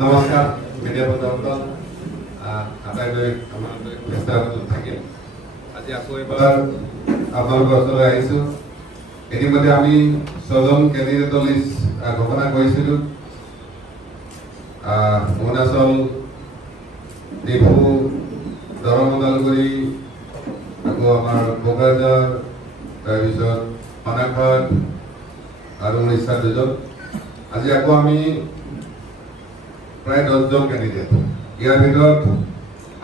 নমস্কাৰ মিডিয়া বন্ধুসকল আটাইলৈ আমাৰ চেষ্টা থাকিল আজি আকৌ এবাৰ আপোনালোকৰ ওচৰলৈ আহিছোঁ ইতিমধ্যে আমি 6জন কেণ্ডিডেটৰ লিষ্ট ঘোষণা কৰিছিলোঁ অৰুণাচল ডিফু দৰং ওদালগুৰি আকৌ আমাৰ কোকৰাঝাৰ তাৰপিছত পানাঘাট আৰু উৰিষ্যাৰ 2জন আজি আকৌ আমি প্ৰায় 10জন কেণ্ডিডেট ইয়াৰ ভিতৰত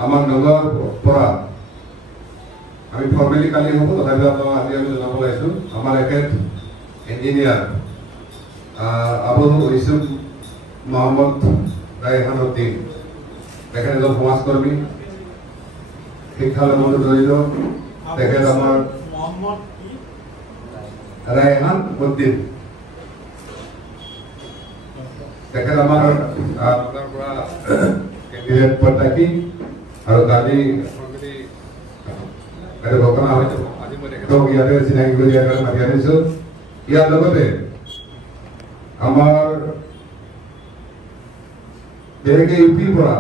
আমাৰ নগৰৰ পৰা আমি ফৰ্মেলি কালি হ'ব তথাপিও আপোনাক আজি আমি জনাব লাগিছোঁ আমাৰ এখেত ইঞ্জিনিয়াৰ আবু ইউছুফ মোহাম্মদ ৰায়হান উদ্দিন তেখেত এজন সমাজকৰ্মী শিক্ষাৰ লগত জড়িত তেখেত আমাৰ ৰায়হান উদ্দিন তেখেত আমাৰ পৰা কেণ্ডিডেট প্ৰত্যাশী আৰু কালি ঘোষণা হৈ যাব আজি মই তেখেতক ইয়াতে চিনাকি কৰি দিয়াৰ কাৰণে মাতি আনিছোঁ ইয়াৰ লগতে আমাৰ বিশেষকৈ ইউপিৰ পৰা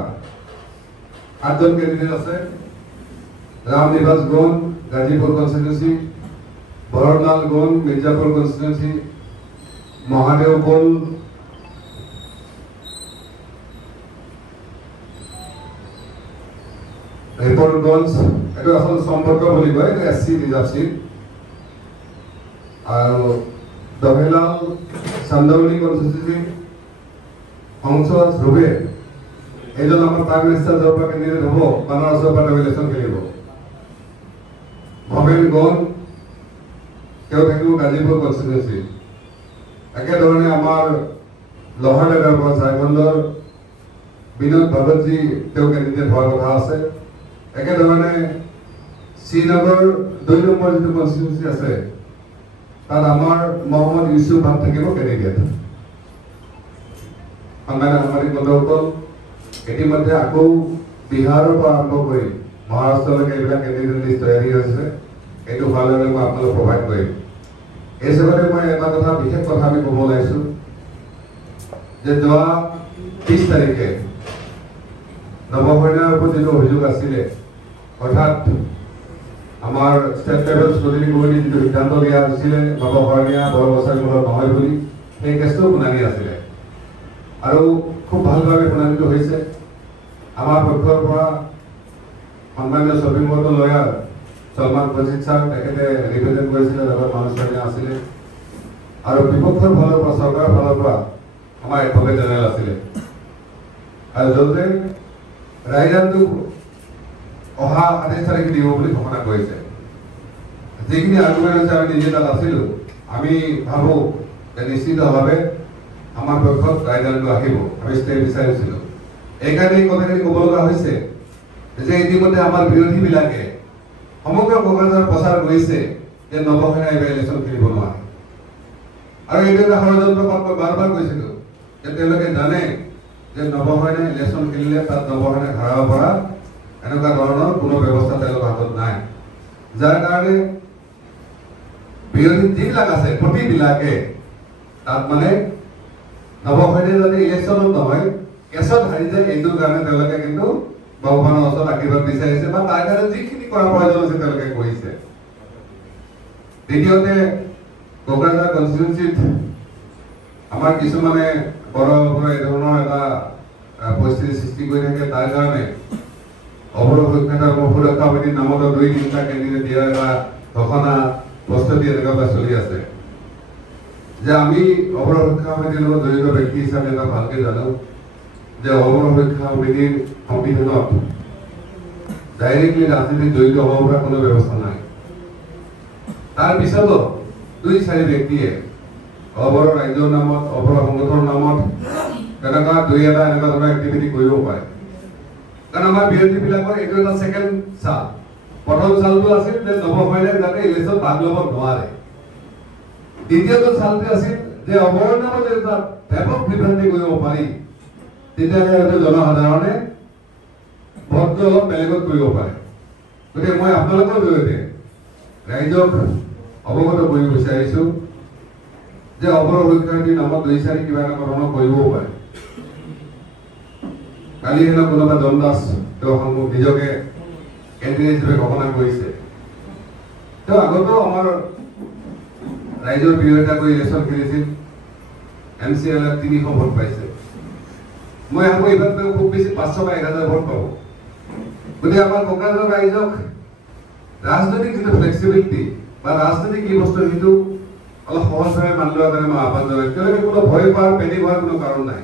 8জন কেণ্ডিডেট আছে ৰামনিবাস গণ গাজীপুৰ কনষ্টিটুৱেঞ্চি ভৰতলাল গণ মিৰ্জাপুৰ কনষ্টিটুৱেঞ্চি মহাদেৱ গণ ৰিপৰ্টগঞ্জ এইটো এখন সম্পৰ্ক বুলি কয় SC ৰিজাৰ্ভ চিট আৰু দহেলাল চান্দৌলি কনষ্টিটুৱেঞ্চি সংসদ ধ্ৰুৱে এইজন আমাৰ প্ৰাইম মিনিষ্টাৰ জবৰ পৰা কেণ্ডিডেট হ'ব বানাৰসৰ পৰা ইলেকশ্যন খেলিব ভৱেন গণ তেওঁ থাকিব গাজীপুৰ কনষ্টিটুৱেঞ্চি একেধৰণে আমাৰ লহাৰডাগাৰ পৰা ঝাৰখণ্ডৰ বিনোদ ভগতজী তেওঁ কেণ্ডিডেট হোৱাৰ কথা আছে একেধৰণে শ্ৰীনগৰ 2 নম্বৰ যিটো কনষ্টিটুৱেঞ্চি আছে তাত আমাৰ মহম্মদ ইউছুফ ভাগ থাকিব কেণ্ডিডেট সাংবাদিক বন্ধুসকল ইতিমধ্যে আকৌ বিহাৰৰ পৰা আৰম্ভ কৰি মহাৰাষ্ট্ৰলৈকে এইবিলাক কেণ্ডিডেট লিষ্ট তৈয়াৰী হৈছে এইটো হোৱাৰ লগে মই আপোনালোক প্ৰভাইড কৰিম এই হিচাপতে মই এটা কথা বিশেষ কথা আমি ক'ব ওলাইছোঁ যে যোৱা 30 তাৰিখে নৱকন্যাৰ ওপৰত যিটো অভিযোগ আছিলে অৰ্থাৎ আমাৰ ষ্টেট লেভেল স্ক্ৰুটিনি কমিটি যিটো সিদ্ধান্ত দিয়া হৈছিলে নৱকন্যা বৰবছাৰীমূলক নহয় বুলি সেই কেছটো শুনানি আছিলে আৰু খুব ভালভাৱে শুনানিটো হৈছে আমাৰ পক্ষৰ পৰা সন্মানীয় supreme কোৰ্টৰ lower Salman Khurshid sir তেখেতে ৰিপ্ৰেজেণ্ট কৰিছিলে লগত মানুহ আছিলে আৰু বিপক্ষৰ ফালৰ পৰা চৰকাৰৰ ফালৰ পৰা আমাৰ এডভোকেট জেনেৰেল আছিলে আৰু য'তে ৰায়দানটো অহা 28 তাৰিখে দিব বুলি ঘোষণা কৰিছে যিখিনি আৰ্গুমেণ্ট হৈছে আমি নিজে তাত আছিলোঁ আমি ভাবোঁ যে নিশ্চিতভাৱে আমাৰ পক্ষত ৰায়দানটো আহিব আমি ষ্টে বিচাৰিছিলোঁ এইকাৰণে এই কথাখিনি ক'ব লগা হৈছে যে ইতিমধ্যে আমাৰ বিৰোধীবিলাকে সমগ্ৰ কংগ্ৰেছৰ প্ৰচাৰ কৰিছে যে নৱসেনা এইবাৰ ইলেকশ্যন খেলিব নোৱাৰে আৰু এইটো এটা ষড়যন্ত্ৰ মই বাৰ বাৰ কৈছিলোঁ যে তেওঁলোকে জানে যে নৱসেনা ইলেকশ্যন খেলিলে তাত নৱসেনা হাৰাব পৰা এনেকুৱা ধৰণৰ কোনো ব্যৱস্থা তেওঁলোকৰ হাতত নাই যাৰ কাৰণে বিৰোধী যিবিলাক আছে প্ৰতিবিলাকে তাত মানে নৱসেনা যাতে ইলেকশ্যনত নহয় কেছত হাৰি যায় এইটোৰ কাৰণে তেওঁলোকে কিন্তু ভগৱানৰ ওচৰত আশীৰ্বাদ বিচাৰিছে বা তাৰ কাৰণে যিখিনি কৰাৰ প্ৰয়োজন আছে তেওঁলোকে কৰিছে দ্বিতীয়তে কোকৰাঝাৰ কনষ্টিটুৱেঞ্চিত আমাৰ কিছুমানে বৰ এই ধৰণৰ এটা পৰিস্থিতি সৃষ্টি কৰি থাকে তাৰ কাৰণে অৱৰোধ সুৰক্ষা সমিতিৰ নামত 2-3টা কেণ্ডিডেট দিয়াৰ এটা ঘোষণা প্ৰস্তুতি এনেকুৱা চলি আছে যে আমি অৱৰোধ সুৰক্ষা সমিতিৰ লগত জড়িত ব্যক্তি হিচাপে এটা ভালকৈ জানো যে অৱৰোধ সুৰক্ষা সমিতিৰ সংবিধানত ডাইৰেক্টলি ৰাজনীতিত জড়িত হ'ব পৰা কোনো ব্যৱস্থা নাই তাৰ পিছতো 2-4 ব্যক্তিয়ে অৱৰ ৰাজ্যৰ নামত অৱৰ সংগঠনৰ নামত তেনেকুৱা 2-এটা এনেকুৱা ধৰণৰ এক্টিভিটি কৰিব পাৰে কাৰণ আমাৰ বিৰোধীবিলাকৰ এইটো এটা ছেকেণ্ড চাল প্ৰথম চালটো আছিল যে নৱসেনাই যাতে ইলেকশ্যন ভাগ ল'ব নোৱাৰে দ্বিতীয়টো চালটো আছিল যে অৱৰ নামত এটা ব্যাপক বিভ্ৰান্তি কৰিব পাৰি তেতিয়াহ'লে জনসাধাৰণে ভোটটো অলপ বেলেগত কৰিব পাৰে গতিকে মই আপোনালোকৰ জৰিয়তে ৰাইজক অৱগত কৰিব বিচাৰিছোঁ যে অৱৰ সুৰক্ষাৰ্থীৰ নামত 2-4 কিবা এটা ঘটনা কৰিবও পাৰে কালি হেনো কোনোবা জন দাস তেওঁ সন্মুখ নিজকে কেণ্ডিডেট হিচাপে ঘোষণা কৰিছে। তেওঁ আগতেও আমাৰ ৰাইজৰ বিৰোধিতা কৰি ইলেকশ্যন খেলিছিল, MCL 300 ভোট পাইছে। মই ভাবোঁ এইবাৰ তেওঁ খুব বেছি 500 বা 1000 ভোট পাব। গতিকে আমাৰ কোকৰাঝাৰ ৰাইজক ৰাজনৈতিক যিটো ফ্লেক্সিবিলিটি বা ৰাজনৈতিক কি বস্তু সেইটো অলপ সহজভাৱে মানি লোৱাৰ কাৰণে মই আহ্বান জনাইছোঁ। তেওঁলোকে কোনো ভয় খোৱাৰ পেনিক হোৱাৰ কোনো কাৰণ নাই।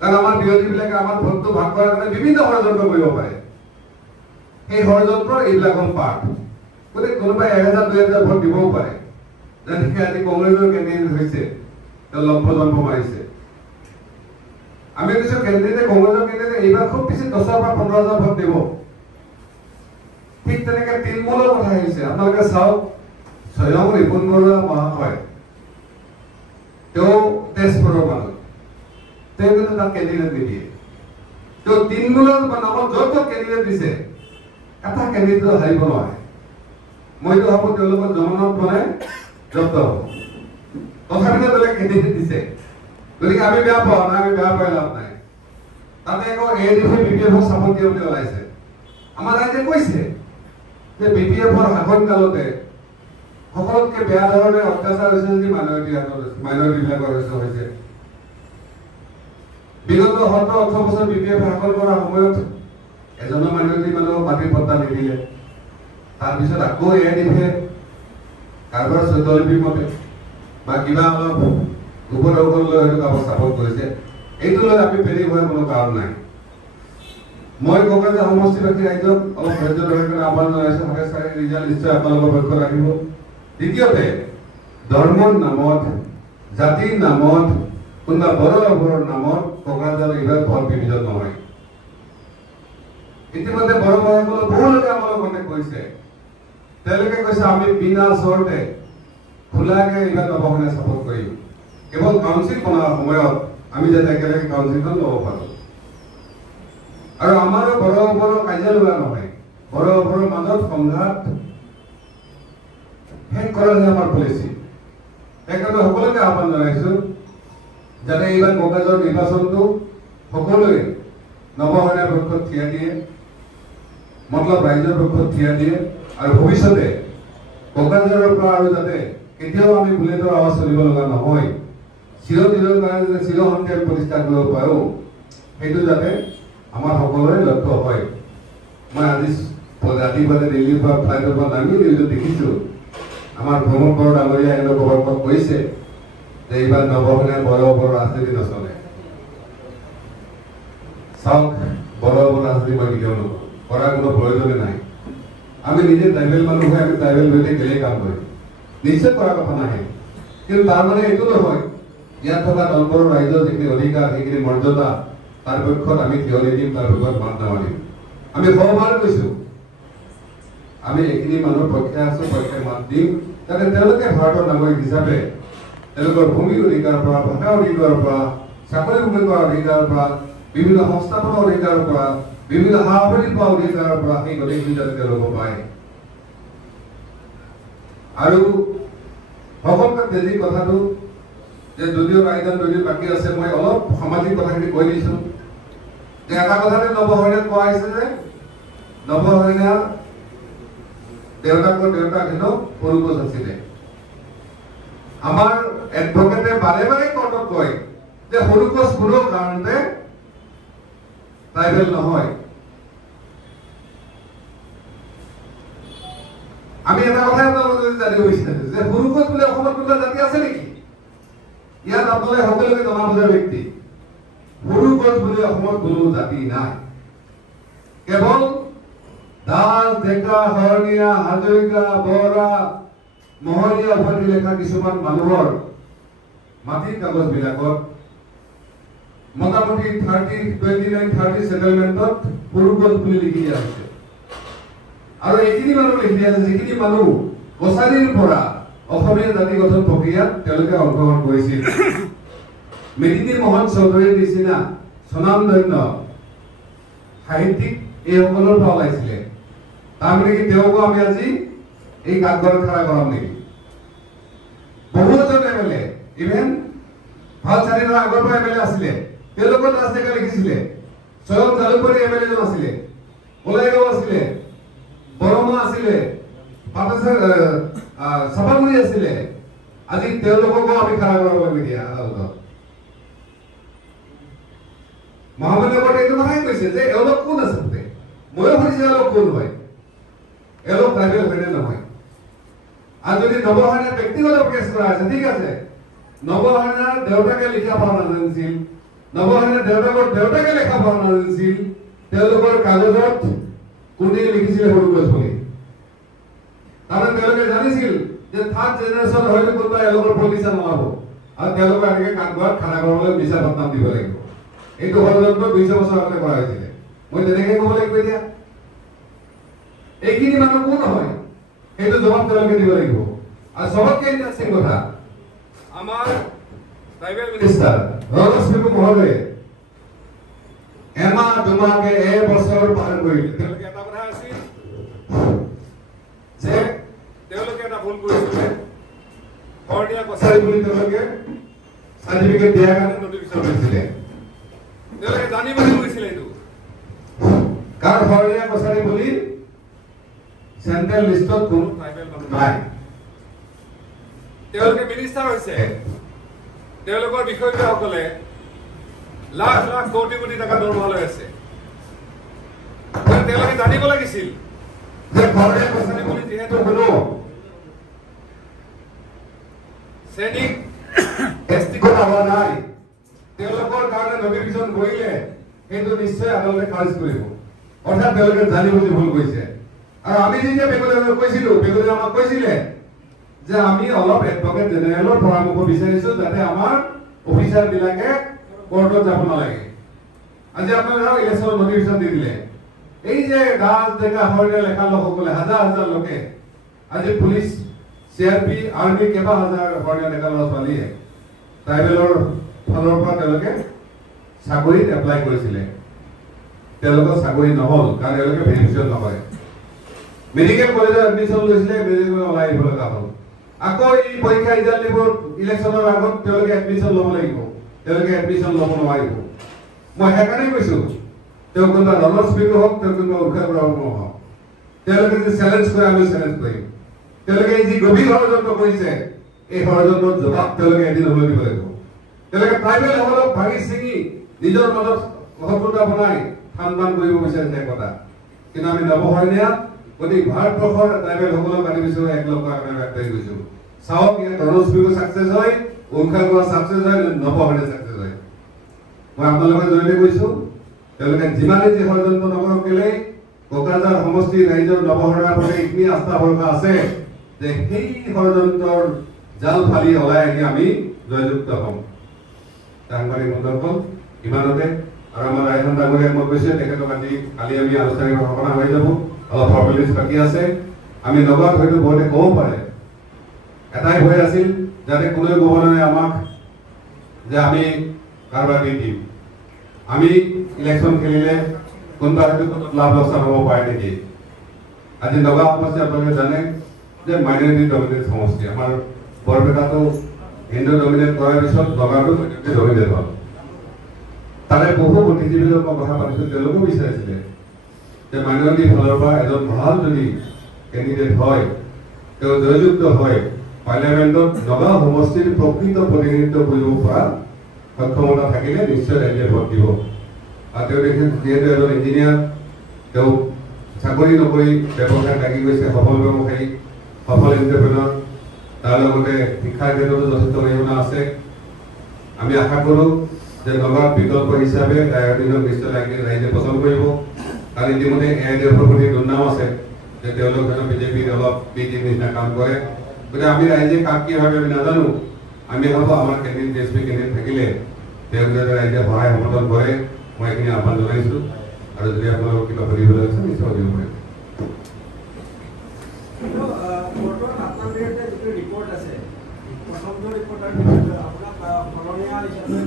কাৰণ আমাৰ বিৰোধীবিলাকে আমাৰ ভোটটো ভাগ কৰাৰ কাৰণে বিভিন্ন ষড়যন্ত্ৰ কৰিব পাৰে। সেই ষড়যন্ত্ৰ এইবিলাক হ'ল পাৰ্ট। গতিকে কোনোবাই 1000-2000 ভোট দিবও পাৰে। যেনেকৈ আজি কংগ্ৰেছৰ কেণ্ডিডেট হৈছে, তেওঁ লম্ফজম্প মাৰিছে। আমি কৈছোঁ কেণ্ডিডেটে কংগ্ৰেছৰ কেণ্ডিডেটে এইবাৰ খুব বেছি 10,000 বা 15,000 ভোট দিব। ঠিক তেনেকৈ তৃণমূলৰ কথা আহিছে। আপোনালোকে চাওক, স্বয়ং ৰিপুণ বৰুৱা মহাশয় তেওঁ তেজপুৰৰ মানুহ, তেওঁ কিন্তু তাত কেণ্ডিডেট নিদিয়ে। তেওঁ তৃণমূলৰ নামত য'ত কেণ্ডিডেট দিছে এটা কেণ্ডিডেট হাৰিব নোৱাৰে। মইতো ভাবোঁ তেওঁলোকৰ জমানত মানে জব্দ হ'ব। তথাপিতো বেলেগ কেণ্ডিডেট দিছে। গতিকে আমি বেয়া পাওঁ না, আমি বেয়া পাই লাভ নাই। তাতে আকৌ ADF BPF চাপৰ্ট দিয়ে বুলি ওলাইছে। আমাৰ ৰাইজে কৈছে যে BPFৰ শাসনকালতে সকলোতকৈ বেয়া ধৰণে অত্যাচাৰ হৈছে যদি মাইনৰিটিবিলাকৰ হৈছে। বিগত 17-18 বছৰ BPF শাসন কৰাৰ সময়ত এজনৰ মাইনৰিটি মানুহক মাটিৰ পট্টা নিদিলে। তাৰপিছত আকৌ ADF কাৰোবাৰ চৈতলিপিৰ মতে বা কিবা অলপ গোপন লৈ হয়তো কাৰোবাক চাপৰ্ট কৰিছে। এইটো লৈ আমি পেৰি হোৱাৰ কোনো কাৰণ নাই। মই কোকৰাঝাৰ সমষ্টিবাসী ৰাইজক অলপ ধৈৰ্য ধৰি পেলাই আহ্বান জনাইছোঁ, চাগে ৰিজাল্ট নিশ্চয় আপোনালোকৰ পক্ষত ৰাখিব। দ্বিতীয়তে, ধৰ্মৰ নামত, জাতিৰ নামত, কোনোবা বড়োবোৰৰ নামত কোকৰাঝাৰ এইবাৰ ভোট বিভাজন নহয়। ইতিমধ্যে বড়ো ভাইসকলৰ বহু লোকে আমাক কণ্টেক্ট কৰিছে। তেওঁলোকে কৈছে আমি বিনা চৰতে খোলাকৈ এইবাৰ নৱসেনা চাপৰ্ট কৰিম। কেৱল কাউন্সিল বনোৱাৰ সময়ত আমি যাতে একেলগে কাউন্সিলখন ল'ব পাৰোঁ। আৰু আমাৰো বড়োবোৰৰ কাজিয়া লগা নহয়, বড়োবোৰৰ মাজত সংঘাত শেষ কৰাহে আমাৰ পলিচি। সেইকাৰণে সকলোকে আহ্বান জনাইছোঁ যাতে এইবাৰ কোকৰাঝাৰ নিৰ্বাচনটো সকলোৱে নৱসেনাৰ পক্ষত থিয় দিয়ে, মতলব ৰাইজৰ পক্ষত থিয় দিয়ে। আৰু ভৱিষ্যতে কোকৰাঝাৰৰ পৰা আৰু যাতে কেতিয়াও আমি বুলেটৰ আৱাজ চলিব লগা নহয়, চিৰদিনৰ কাৰণে যাতে চিৰশান্তি আমি প্ৰতিষ্ঠা কৰিব পাৰোঁ, সেইটো যাতে আমাৰ সকলোৰে লক্ষ্য হয়। মই আজি ৰাতিপুৱাতে দিল্লীৰ পৰা ফ্লাইটৰ পৰা নামি নিউজত দেখিছোঁ আমাৰ প্ৰমোদ বড়ো ডাঙৰীয়া এনে প্ৰৱৰ্তক কৈছে যে এইবাৰ নৱসেনাই বড়োবোৰৰ ৰাজনীতি নচলে। চাওক, বড়োবোৰ ৰাজনীতি মই কেতিয়াও নকৰোঁ, কৰাৰ কোনো প্ৰয়োজনে নাই। আমি নিজে ট্ৰাইবেল মানুহ হৈ আমি ট্ৰাইবেল হৈ কেলেই কাম কৰিম, নিশ্চয় কৰাৰ কথা নাহে। কিন্তু তাৰ মানে এইটো নহয় ইয়াত থকা দলবোৰৰ ৰাইজৰ যিখিনি অধিকাৰ, সেইখিনি মৰ্যাদা, তাৰ পক্ষত আমি থিয় নিদিম, তাৰ পক্ষত মাত নামাৰিম। আমি বহুবাৰ কৈছোঁ আমি এইখিনি মানুহৰ পক্ষে আছোঁ, পক্ষে মাত দিম, যাতে তেওঁলোকে ভাৰতৰ নাগৰিক হিচাপে তেওঁলোকৰ ভূমিৰ অধিকাৰৰ পৰা, ভাষা অধিকাৰৰ পৰা, চাকৰি ভূমি কৰা অধিকাৰৰ পৰা, বিভিন্ন সংস্থাপনৰ অধিকাৰৰ পৰা, বিভিন্ন সা সামগ্ৰী পোৱা অধিকাৰৰ পৰা সেই গোটেইখিনি যাতে তেওঁলোকে পায়। আৰু সকলোকে বেজি কথাটো যে যদিও ৰাইজৰ যদিও বাকী আছে, মই অলপ সামাজিক কথাখিনি কৈ দিছোঁ যে এটা কথাতে নৱসেনাত কোৱা হৈছে যে নৱসেনাৰ দেউতাকৰ দেউতাক হেনো সৰুকোচ আছিলে। আমাৰ এডভকেটে বাৰে বাৰে কোৰ্টত কয় যে সৰুকোচ কোনো কাৰণতে ট্ৰাইবেল নহয়। আমি এটা কথাই আপোনালোকে জানিব বিচাৰিছো যে সৰুকোচ বোলে অসমত কোনোবা জাতি আছে নেকি? ইয়াত আপোনালোকে সকলোকে জনা বুজা ব্যক্তি, সৰুকোচ বুলি অসমত কোনো জাতি নাই। কেৱল দাস, ডেকা, শৰণীয়া, হাজৰিকা, বৰা, মহৰীয়া উপাধি লেখা কিছুমান মানুহৰ মাটিৰ কাগজবিলাকত মোটামুটি 29-30 সেটেলমেন্টত সৰুকোচ বুলি লিখি দিয়া হৈছে। আৰু এইখিনি মানুহ লিখি দিয়া আছে যিখিনি মানুহ কছাৰীৰ পৰা অসমীয়া জাতি গঠন প্ৰক্ৰিয়াত তেওঁলোকে অংশগ্ৰহণ কৰিছিল। মেদিনী মোহন চৌধুৰীৰ নিচিনা স্বনামধন্য সাহিত্যিক এইসকলৰ পৰা ওলাইছিলে। তাৰমানে কি তেওঁকো আমি আজি এই কাঠগড়াত খাৰা কৰাম নেকি? বহুজন MLA, ইভেন ভাল স্বাধীনতাৰ আগৰ পৰা MLA আছিলে, তেওঁলোকৰ লাষ্ট লিখিছিলে স্বয়ং জালুকবাৰী এমএলএ জন আছিলে, কলাইগাঁও আছিলে, বৰমা আছিলে, চাপাগুৰি আছিলে। আজি তেওঁলোককো আমি খাৰা কৰাব লাগিব এতিয়া আদালতত। মহামান্য কোৰ্টে এইটো কথাই কৈছে যে এওঁলোক কোন আচলতে। ময়ো সুধিছোঁ এওঁলোক কোন হয়, এওঁলোক ট্ৰাইবেল হয়নে নহয়। আৰু যদি নৱহাৰণে ব্যক্তিগত কেছ কৰা আছে, ঠিক আছে, নৱহাৰণাৰ দেউতাকে লিখা পঢ়া নাজানিছিল, নৱহাৰণাৰ দেউতাকে লেখা পঢ়া নাজানিছিল, তেওঁলোকৰ কাগজত কোনে লিখিছিলে সৰু গছ বুলি। তাৰমানে তেওঁলোকে জানিছিল যে থাৰ্ড জেনেৰেশ্যন হয়তো কোনোবা এওঁলোকৰ পলিটিচিয়ান ওলাব আৰু তেওঁলোকে এনেকৈ কাঠগড়াত খানা কৰাবলৈ মিছা বদনাম দিব লাগিব। এইটো ষড়যন্ত্ৰ 200 বছৰ আগতে কৰা হৈছিলে। মই তেনেকৈ ক'ব লাগিব এতিয়া। এইখিনি মানুহ কোন হয় সেইটো জবাব তেওঁলোকে দিব লাগিব। আৰু চবতকে ইণ্টাৰেষ্টিং কথা, আমাৰ ট্ৰাইবেল মিনিষ্টাৰ ৰমেশ পেগু মহোদয়ে এমাহ দুমাহকে এবছৰ পাৰ কৰিলে। তেওঁলোকে এটা কথা আছিল যে তেওঁলোকে এটা ভুল কৰিছিলে, শৰণীয়া কছাৰী বুলি তেওঁলোকে চাৰ্টিফিকেট দিয়াৰ কাৰণে নটিফিকেশ্যন দিছিলে। তেওঁলোকে জানি বুজি কৰিছিলে এইটো, কাৰণ শৰণীয়া কছাৰী বুলি চেন্ট্ৰেল লিষ্টত কোনো ট্ৰাইবেল মানুহ নাই। তেওঁলোকে মিনিষ্টাৰ হৈছে, তেওঁলোকৰ বিষয়সকলে লাখ লাখ কোটি কোটি টকা দৰমহা লৈ আছে। তেওঁলোকে জানিব লাগিছিল যে শৰণীয়া কছাৰী বুলি যিহেতু কোনো শ্ৰেণীক ব্যক্তিগত হোৱা নাই, তেওঁলোকৰ কাৰণে নটিফিকেশ্যন কৰিলে সেইটো নিশ্চয় আদালতে খাৰিজ কৰিব। অৰ্থাৎ তেওঁলোকে জানি বুজি ভুল কৰিছে। আৰু আমি যেতিয়া পেগুদেৱক কৈছিলো, পেগুদেৱে আমাক কৈছিলে যে আমি অলপ এডভোকেট জেনেৰেলৰ পৰামৰ্শ বিচাৰিছো যাতে আমাৰ অফিচাৰ বিলাকে কোৰ্টত যাব নালাগে। আজি আপোনালোকে ইলেকশ্যন নটিফিকেশ্যন দি দিলে, এই যে গাঁও ডেকা শৰণীয়া লেখা লোকসকলে হাজাৰ হাজাৰ লোকে আজি পুলিচ, CRP, আৰ্মি কেইবা হাজাৰ শৰণীয়া ডেকা ল'ৰা ছোৱালীয়ে ট্ৰাইবেলৰ ফালৰ পৰা তেওঁলোকে চাকৰিত এপ্লাই কৰিছিলে। তেওঁলোকৰ চাকৰি নহ'ল কাৰণ তেওঁলোকে ভেৰিফিকেশ্যন নকৰে। মেডিকেল কলেজত এডমিশ্যন লৈছিলে, মেডিকেল ওলাই আহিব লগা হ'ল। আকৌ এই পৰীক্ষা ৰিজাল্ট দিব, ইলেকশ্যনৰ আগত তেওঁলোকে এডমিশ্যন ল'ব লাগিব, তেওঁলোকে এডমিশ্যন ল'ব নোৱাৰিব। মই সেইকাৰণে কৈছোঁ, তেওঁ কোনোবা ৰমেশ পেগু হওক, তেওঁ কোনোবা উষা ব্ৰহ্ম হওক, তেওঁলোকে যদি চেলেঞ্জ কৰে আমি চেলেঞ্জ কৰিম। তেওঁলোকে যি গভীৰ ষড়যন্ত্ৰ কৰিছে, এই ষড়যন্ত্ৰৰ জবাব তেওঁলোকে এদিন হ'লেও দিব লাগিব। তেওঁলোকে ট্ৰাইবেল সকলক ভাঙি ছিঙি নিজৰ মাজত শত্ৰুতা বনাই থান বান কৰিব বিচাৰিছে কথা। কিন্তু আমি নৱশৰণীয়া গোটেই ভাৰতবৰ্ষৰ ট্ৰাইবেল সকলক আনি বিচাৰোঁ, একলগ আমি আগবাঢ়ি গৈছোঁ। চাওক, ইয়াত ৰমেশ পেগু ছাকচেছ হয়, উষা ব্ৰহ্ম ছাকচেছ হয়, নৱশৰণীয়া ছাকচেছ হয়। মই আপোনালোকৰ জৰিয়তে কৈছোঁ, তেওঁলোকে যিমানে যি ষড়যন্ত্ৰ নকৰক কেলেই কোকৰাঝাৰ সমষ্টিৰ ৰাইজৰ নৱশৰণাৰ প্ৰতি এইখিনি আস্থা ভৰসা আছে যে সেই ষড়যন্ত্ৰৰ জাল ফালি ওলাই আহি আমি জয়যুক্ত হ'ম। সাংবাদিক বন্ধুসকল, ইমানতে আৰু আমাৰ ৰাইজন ডাঙৰীয়াক মই কৈছোঁ, তেখেতক কালি আমি আলোচনা ঘোষণা হৈ যাব, অলপ ফৰ্মেলিটিজ বাকী আছে। আমি নগাঁৱত হয়তো বহুতে ক'ব পাৰে, এটাই ভয় আছিল যাতে কোনেও ক'ব নোৱাৰে আমাক যে আমি কাৰোবাক দি দিম, আমি ইলেকশ্যন খেলিলে কোনোবা হয়তো লাভ লোকচান হ'ব পাৰে নেকি। আজি নগাঁও সমষ্টি আপোনালোকে জানে যে মাইনৰিটি ডমিনেট সমষ্টি। আমাৰ বৰপেটাটো হিন্দু ডমিনেট কৰাৰ পিছত নগাঁৱটো মাইনৰিটি ডমিনেট হ'ল। তাৰে বহু বুদ্ধিজীৱীৰ মই কথা পাতিছোঁ, তেওঁলোকেও বিচাৰিছিলে যে মাইনৰিটি ফালৰ পৰা এজন ভাল যদি কেণ্ডিডেট হয়, তেওঁ জয়যুক্ত হয়, পাৰ্লিয়ামেণ্টত নগাঁও সমষ্টিৰ প্ৰকৃত প্ৰতিনিধিত্ব কৰিব পৰা সক্ষমতা থাকিলে নিশ্চয় ৰাইজে ভোট দিব। আৰু তেওঁ যিহেতু এজন ইঞ্জিনিয়াৰ, তেওঁ চাকৰি নকৰি ব্যৱসায়ত লাগি গৈছে, সফল ব্যৱসায়ী, সফল এণ্টাৰপ্ৰেনৰ, তাৰ লগতে শিক্ষাৰ ক্ষেত্ৰতো যথেষ্ট অৰিহণা আছে। আমি আশা কৰোঁ যে নগাঁৱত বিকল্প হিচাপে ৰাইজক নিশ্চয় ৰাইজে পচন্দ কৰিব। কাৰণ ইতিমধ্যে AIDFৰ প্ৰতি দুৰ্নাম আছে যে তেওঁলোক হয়তো বিজেপিৰ অলপ বিজেপিৰ নিচিনা কাম কৰে। গতিকে আমি ৰাইজে কাক কি ভাবে আমি নাজানো। আমি ভাবোঁ আমাৰ কেণ্ডিডেট DSP কেণ্ডিডেট থাকিলে তেওঁক যাতে ৰাইজে সহায় সমৰ্থন কৰে, মই এইখিনি আহ্বান জনাইছোঁ। আৰু যদি আপোনালোকক কিবা সুধিবলৈ আছে নিশ্চয় সুধিব পাৰিম। ৰিপৰ্ট আছে, প্ৰথমটো ৰিপৰ্ট আপোনাক শৰণীয়া হিচাপে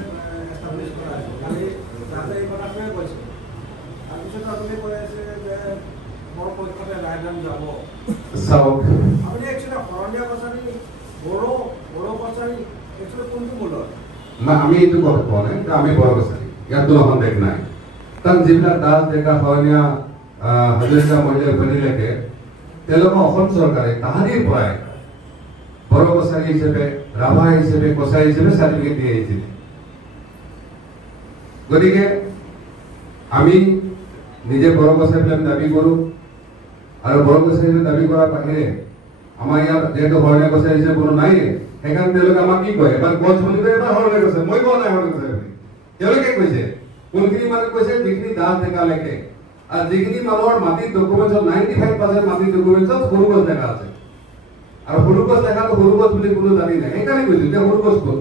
এষ্টাব্লিছ কৰা আছে, খালি তাতে এই কথাটোৱে কৈছে। তাৰপিছত আপুনি কৈ আছে যে মোৰ পক্ষতে ৰায়দান যাব। চাওক, আপুনি একচুৱেলি শৰণীয়া কছাৰী, বড়ো কছাৰী একচুৱেলি কোনটো মূলত? আমি এইটো কথা কোৱা নাই, আমি বড়ো কছাৰী, ইয়াত কোনো সন্দেহ নাই। তাত যিবিলাক দাস ডেকা শৰণীয়া হাজৰিকা মহিলা উপাধিলৈকে তেওঁলোকক অসম চৰকাৰে তাহানিৰ পৰাই বড়ো কছাৰী হিচাপে, ৰাভা হিচাপে, কছাৰী হিচাপে চাৰ্টিফিকেট দি আহিছিল। গতিকে আমি নিজে বড়ো কছাৰী বুলি দাবী কৰোঁ আৰু বড়ো কছাৰী হিচাপে দাবী কৰাৰ বাহিৰে আমাৰ ইয়াত যেহেতু শৰণীয়া কছাৰী হিচাপে কোনো নাই, সেইকাৰণে তেওঁলোকে আমাক কি কয়, এবাৰ গছ বুলি কয়, এবাৰ শৰণীয়া কছাৰী। মই কোৱা নাই শৰণীয়া কছাৰী বুলি, তেওঁলোকে কৈছে। কোনখিনি মানুহ কৈছে যিখিনি দাস ডেকা লেখে, আৰু যিখিনি মানুহৰ মাটিৰ ডকুমেণ্টছত 95% মাটিৰ ডকুমেণ্টছত সৰু গছ দেখা আছে, আৰু সৰু গছ দেখাটো সৰু গছ বুলি কোনো জানি নাই। সেইকাৰণে কৈছো যে সৰু গছ ক'ত,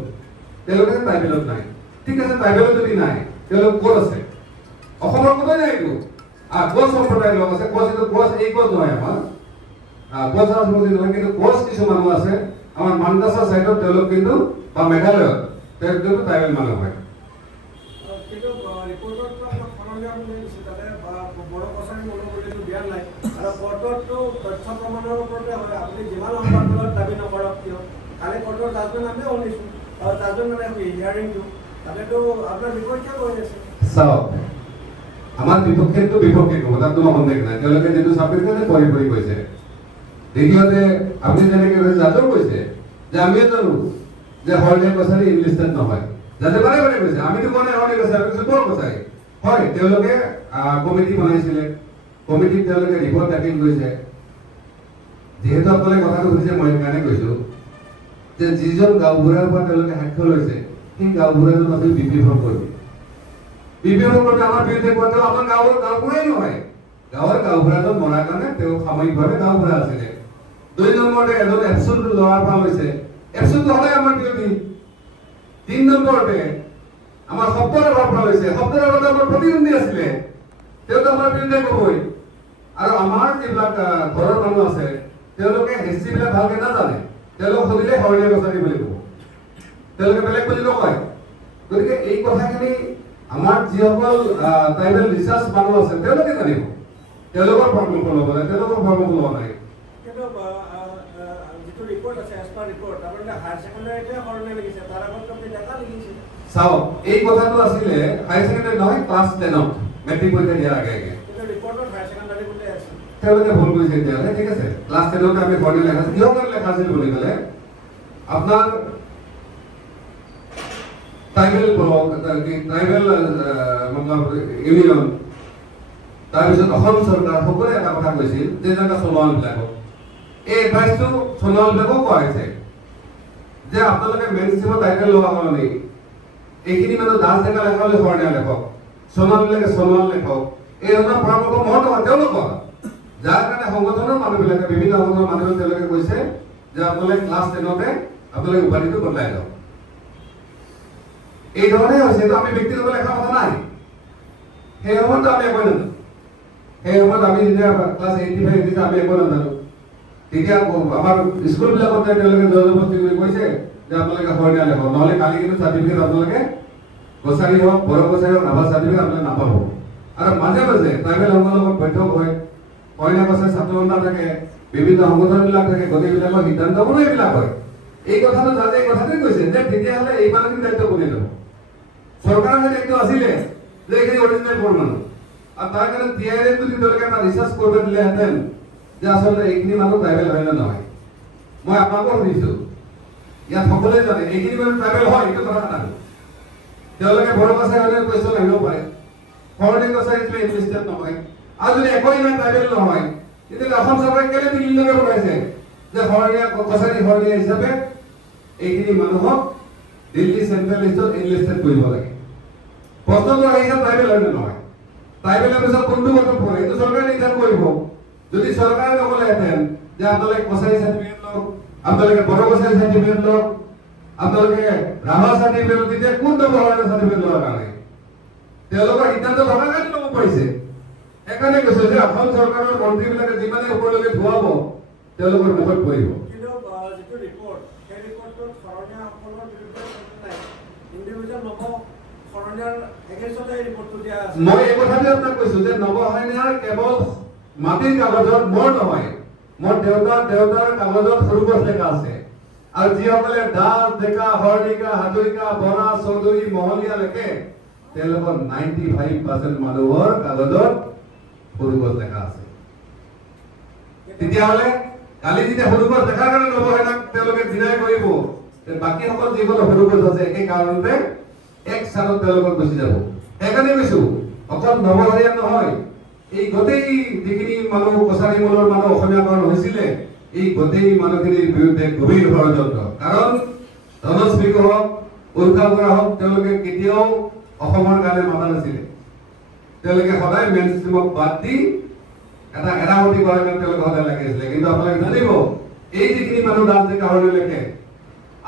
তেওঁলোকে ট্ৰাইবেলত নাই। ঠিক আছে, ট্ৰাইবেলত যদি নাই তেওঁলোক ক'ত আছে? অসমৰ ক'তো নাই এইটো। গছ সম্প্ৰদায়ৰ লগ আছে, গছ এইটো গছ, এই গছ নহয় আমাৰ গছ ৰাজমন্ত্ৰী নহয়, কিন্তু গছ কিছু মানুহ আছে আমাৰ মানদাসা চাইডত, তেওঁলোক কিন্তু বা মেঘালয়ত তেওঁলোক কিন্তু ট্ৰাইবেল মানুহ হয়। চাওক, আমাৰ বিপক্ষেতো বিপক্ষে ক'ব, তাত কোনো সন্দেহ নাই। তেওঁলোকে যিটো চাকৰি কৰি কৈছে। দ্বিতীয়তে আপুনি যেনেকে জাজেও কৈছে যে আমিও জানো যে শৰণীয়া কছাৰী ইনলিষ্টেড নহয়, যাতে বাৰে বাৰে কৈছে। আমিতো কোৱা নাই শৰণীয়া কছাৰী, আমি কৈছো বৰ কছাৰী হয়। তেওঁলোকে কমিটি বনাইছিলে, কমিটিত তেওঁলোকে ৰিপৰ্ট দাখিল কৰিছে। যিহেতু আপোনালোকে কথাটো সুধিছে, মই সেইকাৰণে কৈছো যে যিজন গাঁওবুঢ়াৰ পৰা তেওঁলোকে সাক্ষ্য লৈছে, সেই গাঁওবুঢ়াজন আছিল বিপি ভকত। বিপি ভকতে আমাৰ বিৰুদ্ধে কোৱাটো আমাৰ গাঁওবুঢ়াই নহয়, গাঁৱৰ গাঁওবুঢ়াজন মৰাৰ কাৰণে তেওঁ সাময়িকভাৱে গাঁওবুঢ়া আছিলে। 2 নম্বৰতে এজন এপচুট লোৱাৰ পৰা লৈছে, এপচুটটো সদায় আমাৰ বিৰোধী। 3 নম্বৰতে আমাৰ শব্দৰ পৰা লৈছে, শব্দৰ আগতে আমাৰ প্ৰতিদ্বন্দ্বী আছিলে, তেওঁতো আমাৰ বিৰুদ্ধে ক'বই। আৰু আমাৰ যিবিলাক ঘৰৰ মানুহ আছে তেওঁলোকে হিষ্ট্ৰীবিলাক ভালকে নাজানে, তেওঁলোক সুধিলে শৰণীয়া কছাৰী বুলি ক'ব, তেওঁলোকে বেলেগ বুলি নকয়। গতিকে এই কথাখিনি আমাৰ যিসকল ট্ৰাইবেল ৰিচাৰ্চ মানুহ আছে তেওঁলোকে জানিব, তেওঁলোকৰ পৰামৰ্শ ল'ব লাগে, তেওঁলোকৰ পৰামৰ্শ লোৱা নাই। চাওক, এই কথাটো আছিলে হায়াৰ ছেকেণ্ডাৰী নহয়, ক্লাছ 10ত মেট্ৰিক পৰীক্ষা দিয়াৰ আগে আগে তেওঁলোকে ভুল কৰিছে। তেতিয়াহ'লে ঠিক আছে, ক্লাছ 10ত আমি শৰণীয়া লেখা আছিল। কিহৰ কাৰণে লেখা আছিল বুলি ক'লে, আপোনাৰ ট্ৰাইবেল মতলব ইউনিয়ন, তাৰপিছত অসম চৰকাৰ সকলোৱে এটা কথা কৈছিল যে যেনেকুৱা চলোৱানবিলাকক এই এডভাইচটো চলোৱানবিলাকক কোৱা হৈছে যে আপোনালোকে মেইন ষ্ট্ৰীমৰ টাইটেল লোৱা সলনি এইখিনি মানুহ দাস ডেকা লেখা হ'লে শৰণীয়া লেখক, চলোৱানবিলাকে চলোৱান লেখক, এই ধৰণৰ পৰামৰ্শ মই নহয়, তেওঁলোকৰ। যাৰ কাৰণে সংগঠনৰ মানুহবিলাকে, বিভিন্ন সংগঠনৰ মানুহে তেওঁলোকে কৈছে যে আপোনালোকে ক্লাছ 10তে আপোনালোকে উপাধিটো বদলাই লওক। এই ধৰণে হৈছে, এইটো আমি ব্যক্তিগত লেখা কথা নাই। সেই সময়তো আমি একোৱে নাজানো, সেই সময়ত আমি যেতিয়া ক্লাছ 85 তেতিয়া আমি একো নাজানো। তেতিয়া আমাৰ স্কুলবিলাকত তেওঁলোকে জবৰদস্তি কৰি কৈছে যে আপোনালোকে শৰণীয়া লেখক, নহ'লে কালি কিন্তু চাৰ্টিফিকেট আপোনালোকে কছাৰী হওক, বড়ো কছাৰী হওক, ৰাভা চাৰ্টিফিকেট আপোনালোকে নাপাব। আৰু মাজে মাজে ট্ৰাইবেল সংঘৰ লগত বৈঠক হয়, শৰণীয়া কছাৰী ছাত্ৰ সন্থা থাকে, বিভিন্ন সংগঠনবিলাক থাকে, গোটেইবিলাকৰ সিদ্ধান্তবোৰো এইবিলাক হয়। এই কথাটো যাতে এই কথাটোৱে কৈছে যে তেতিয়াহ'লে এই মানুহখিনি দায়িত্ব কোনে ল'ব? চৰকাৰৰ দায়িত্ব আছিলে যে এইখিনি অৰিজিনেল বৰ মানুহ, আৰু তাৰ কাৰণে TIRM যদি তেওঁলোকে এটা ৰিচাৰ্চ কৰিব দিলেহেঁতেন যে আচলতে এইখিনি মানুহ ট্ৰাইবেল হয় নে নহয়। মই আপোনালোকক সুধিছোঁ, ইয়াত সকলোৱে জানে এইখিনি মানুহ ট্ৰাইবেল হয়, এইটো কথা নাই। তেওঁলোকে বড়ো কছাৰী হ'লে কুৱেশ্যন আহিব পাৰে, শৰণীয়া কছাৰী ইনলিষ্টেড নহয়, আৰু যদি একোৱেই নাই ট্ৰাইবেল নহয়, তেতিয়াহ'লে অসম চৰকাৰে কেলে দিল্লীলৈকে পঠাইছে যে শৰণীয়া কছাৰী শৰণীয়া হিচাপে এইখিনি মানুহক দিল্লী চেন্ট্ৰেল লিষ্টত ইনলিষ্টেড কৰিব লাগে। প্ৰশ্নটো আহিছে ট্ৰাইবেল হয় নে নহয়, ট্ৰাইবেলৰ পিছত কোনটো কথা পৰে এইটো চৰকাৰে নিৰ্ধাৰণ কৰিব। যদি চৰকাৰে নকলেহেঁতেন যে আপোনালোকে কছাৰী চাৰ্টিফিকেট লওক, আপোনালোকে বড়ো কছাৰী চাৰ্টিফিকেট লওক, আপোনালোকে ৰাভা চাৰ্টিফিকেট, তেতিয়া কোন যাব শৰণীয়া চাৰ্টিফিকেট লোৱাৰ কাৰণে? তেওঁলোকৰ সিদ্ধান্ত থকাৰ কাৰণে ল'ব পাৰিছে। সেইকাৰণে কৈছে যে অসম চৰকাৰৰ মন্ত্ৰীবিলাকে যিমানে ওপৰলৈকে ধুৱাব তেওঁলোকৰ মুখত পৰিব। মই এই কথাতে আপোনাক কৈছো যে নৱশৰণীয়াৰ কেৱল মাটিৰ কাগজত মোৰ নহয়, মোৰ দেউতাৰ কাগজত সৰু গছ লেখা আছে। আৰু যিসকলে দাস ডেকা শৰণিকা হাজৰিকা বৰা চৌধুৰী মহলীয়া লেখে তেওঁলোকৰ 95% মানুহৰ কাগজত সৰুগছ দেখা আছে। তেতিয়াহ'লে কালি যেতিয়া সৰুগছ দেখাৰ কাৰণে নৱসেনাক তেওঁলোকে ডিনাই কৰিব, বাকীসকল যিসকল সৰুগছ আছে একে কাৰণতে এক স্থানত তেওঁলোকক গুচি যাব। সেইকাৰণে কৈছো অকল নৱসেনা নহয়, এই গোটেই যিখিনি মানুহ কছাৰী মূলৰ মানুহ অসমীয়াকৰণ হৈছিলে, এই গোটেই মানুহখিনিৰ বিৰুদ্ধে গভীৰ ষড়যন্ত্ৰ। কাৰণ ধনজ পেগু হওক, উৰ্ফা বৰা হওক, তেওঁলোকে কেতিয়াও অসমৰ কাৰণে মাতা নাছিলে। তেওঁলোকে সদায় মেইন ষ্ট্ৰীমক বাদ দি এটা এৰামতি কৰাৰ কাৰণে তেওঁলোকে সদায় লাগি আছিলে। কিন্তু আপোনালোকে জানিব, এই যিখিনি মানুহ ৰাজনীতি কাৰলৈ লেখে,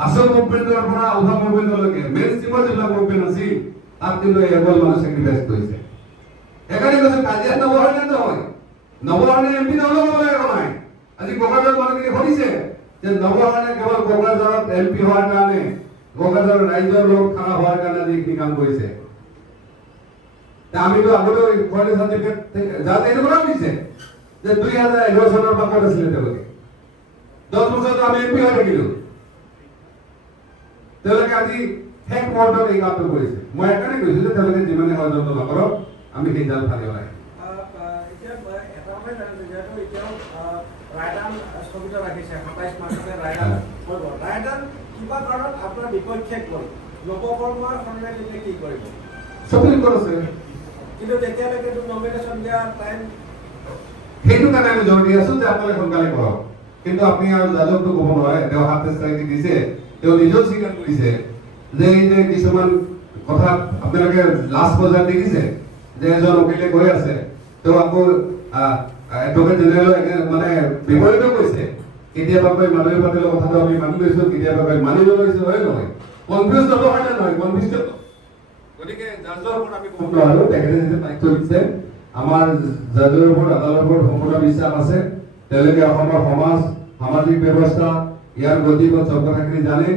আচল মুভমেণ্টৰ পৰা উল্টা মুভমেণ্টলৈকে মেইন ষ্ট্ৰীমৰ যিবিলাক মুভমেণ্ট আছিল, তাত কিন্তু এগল মানুহ চেক্ৰিফাইচ কৰিছে। সেইকাৰণে কৈছো কাজিয়া নৱসেনা নহয়, নৱসেনা এমপি নল'ব লাগে নাই। আজি কোকৰাঝাৰৰ মানুহখিনি শুনিছে যে নৱসেনা কেৱল কোকৰাঝাৰত এমপি হোৱাৰ কাৰণে, কোকৰাঝাৰৰ ৰাইজৰ লগত খানা হোৱাৰ কাৰণে যিখিনি কাম কৰিছে। আমিতো আগতেও কোৱালিটি চাৰ্টিফিকেট যাতে এইটো কথা দিছে যে 2011 চনৰ পৰা ক'ত আছিলে তেওঁলোকে, 10 বছৰত আমি এমপি হৈ থাকিলো। তেওঁলোকে আজি শেষ মুহূৰ্তত এই কামটো কৰিছে। মই একাৰণে কৈছো যে তেওঁলোকে যিমানে ষড়যন্ত্ৰ নকৰক, আমি সেই জাল ফালিব লাগে। এতিয়া এটা কথাই জানিছো, যিহেতু এতিয়াও ৰায়দান স্থগিত ৰাখিছে, 27 মাৰ্চতে ৰায়দান কৰিব। ৰায়দান কিবা কাৰণত আপোনাৰ বিপক্ষে গ'ল, নৱকৰ্মাৰ সন্ধান দিলে কি কৰিব? সুপ্ৰিম কোৰ্ট আছে, কিন্তু তেতিয়ালৈকে নমিনেশ্যন দিয়া টাইম, সেইটো কাৰণে আমি জোৰ দি আছো যে আপোনালোকে সোনকালে কৰক। কিন্তু আপুনি আৰু জাজকটো ক'ব নোৱাৰে, তেওঁ 27 তাৰিখে দিছে, তেওঁ নিজেও স্বীকাৰ কৰিছে যে এই যে কিছুমান কথা আপোনালোকে লাষ্ট পৰ্যায়ত দেখিছে যে এজন উকিলে কৈ আছে, তেওঁ আকৌ এডভোকেট জেনেৰেল মানে বিপৰীতো কৈছে। কেতিয়াবা কৈ মানৱী পাতিলৰ কথাটো আমি মানি লৈছো, কেতিয়াবা কৈ মানি লৈছো, হয় নহয়? কনফিউজ নকৰে নহয়, কনফিউজ। গতিকে জাজৰ ওপৰত আমি ক'ব নোৱাৰো, তেখেতে যেতিয়া দায়িত্ব দিছে, আমাৰ জাজৰ ওপৰত আদালতৰ ওপৰত সম্পূৰ্ণ বিশ্বাস আছে। তেওঁলোকে অসমৰ সমাজ, সামাজিক ব্যৱস্থা, ইয়াৰ গতিপথ চব কথাখিনি জানে।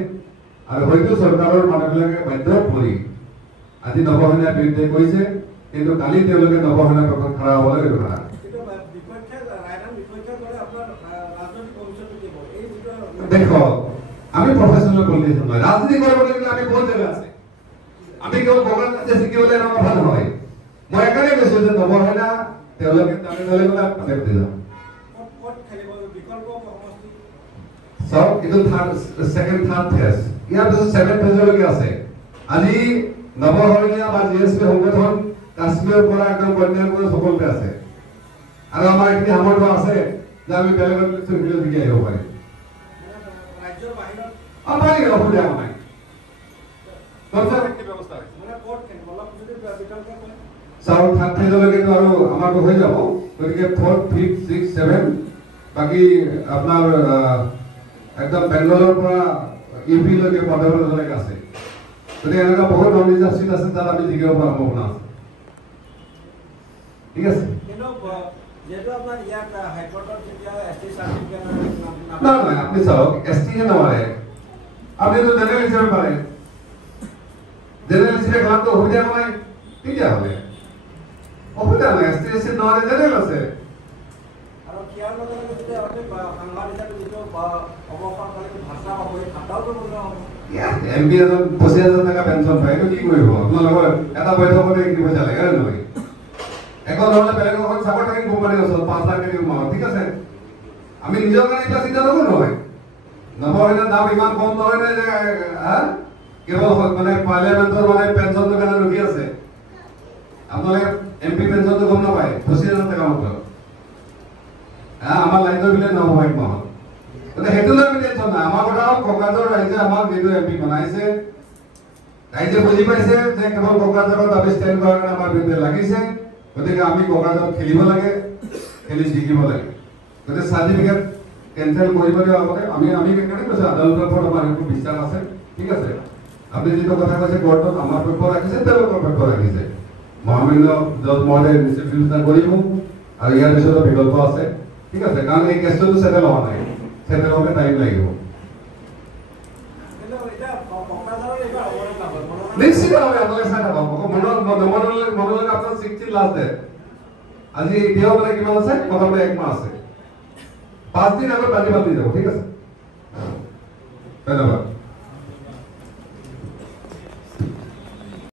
আৰু হয়তো চৰকাৰৰ মানুহবিলাকে বাধ্য কৰি আজি নৱসেনাৰ বিৰুদ্ধে কৈছে, কিন্তু কালি তেওঁলোকে নৱসেনাৰ পক্ষত খাৰা হ'ব লাগে। এইটো কথা দেখক, আমি প্ৰফেচনেল পলিটিচিয়ান নহয়, ৰাজনীতি কৰিব লাগিলে আমি বহুত জেগা আছে। আমি কেৱল বগান ৰাজ্য শিকিবলৈ এনেকুৱা কথা নহয়। মই একাৰণে কৈছো যে নৱসেনা তেওঁলোকে তামিলনাডুলৈ গ'লে আমি যাম। চাওক, এইটো ছেকেণ্ড থাৰ্ড ফেজ, ইয়াৰ পিছত 7th ফেজলৈকে আছে। আজি নৱসেনা বা জিএছপি সংগঠন কাশ্মীৰৰ পৰা একদম কন্যাকুমাৰী সকলোতে আছে। আৰু আমাৰ এইখিনি সামৰ্থ্য আছে যে আমি বেলেগত জিকি আহিব পাৰিম। পাৰি, অসুবিধা নাই। চাওক, 3rd ফেজলৈকেতো আৰু আমাৰতো হৈ যাব। গতিকে 4th, 5th, 6th, 7th, বাকী আপোনাৰ একদম বেংগলৰ পৰা ইউপিলৈকে পদলৈকে আছে। গতিকে এনেকুৱা বহুত নমিনেশ্যন চিট আছে তাত আমি জিকিব পৰা সম্ভাৱনা আছে। ঠিক আছে, নহয় আপুনি চাওক, ST-হে নোৱাৰে, আপুনিতো জেনেৰেল হিচাপে পাৰে। জেনেৰেল হিচাপে গ'লেতো অসুবিধা নহয়। তেতিয়াহ'লে অসুবিধা নাই, ST নোৱাৰে, জেনেৰেল আছে। এমপি এজন 25,000 টকা পেঞ্চন পায়, এইটো কি কৰিব? আপোনালোকৰ এটা বৈঠকতে কি পইচা লাগে, হয় নহয়? এখন নহ'লে বেলেগ এখন চাকৰি থাকিম কোম্পানীৰ ওচৰত 5 লাখ দিব মাহত, ঠিক আছে। আমি নিজৰ কাৰণে এতিয়া চিন্তা নকৰোঁ নহয়। নৱসেনাৰ দাম ইমান কম নহয় নে যে কেৱল মানে পাৰ্লিয়ামেণ্টৰ মানে পেঞ্চনটোৰ কাৰণে ৰখি আছে। আপোনালোকে এমপি পেঞ্চনটো গম নাপায়, 25,000 টকা মাত্ৰ। আমাৰ লাইনৰ বিলে নহ'ব এক মাহত। গতিকে সেইটো লৈ আমি টেনশ্যন নাই। আমাৰ কথা হ'ল কোকৰাঝাৰৰ ৰাইজে আমাক যিটো এমপি বনাইছে, ৰাইজে বুজি পাইছে যে কেৱল কোকৰাঝাৰত আমি ষ্টেণ্ড কৰাৰ কাৰণে আমাৰ বিৰুদ্ধে লাগিছে। গতিকে আমি কোকৰাঝাৰত খেলিব লাগে, খেলি জিকিব লাগে। গতিকে চাৰ্টিফিকেট কেঞ্চেল কৰিব দিয়া আগতে আমি সেইকাৰণে কৈছোঁ আদালতৰ ওপৰত আমাৰ সেইটো বিশ্বাস আছে। ঠিক আছে, আপুনি যিটো কথা কৈছে কোৰ্টত আমাৰ পক্ষ ৰাখিছে, তেওঁলোকৰ পক্ষ ৰাখিছে। মহামান্য জজ মহোদয়ে নিশ্চিত বিবেচনা কৰিব আৰু ইয়াৰ পিছতো বিকল্প আছে। ঠিক আছে, কাৰণ এই কেছটো চেটেল হোৱা নাই, চেটেল হ'লে টাইম লাগিব। নিশ্চিতভাৱে আপোনালোকে চাই থাকক, মনোনয়ন আপোনাৰ 16 লাষ্ট ডেট। আজি এতিয়াও মানে কিমান আছে? মোটামুটি 1 মাহ আছে। 5 দিন আগত পাতি যাব। ঠিক আছে, ধন্যবাদ।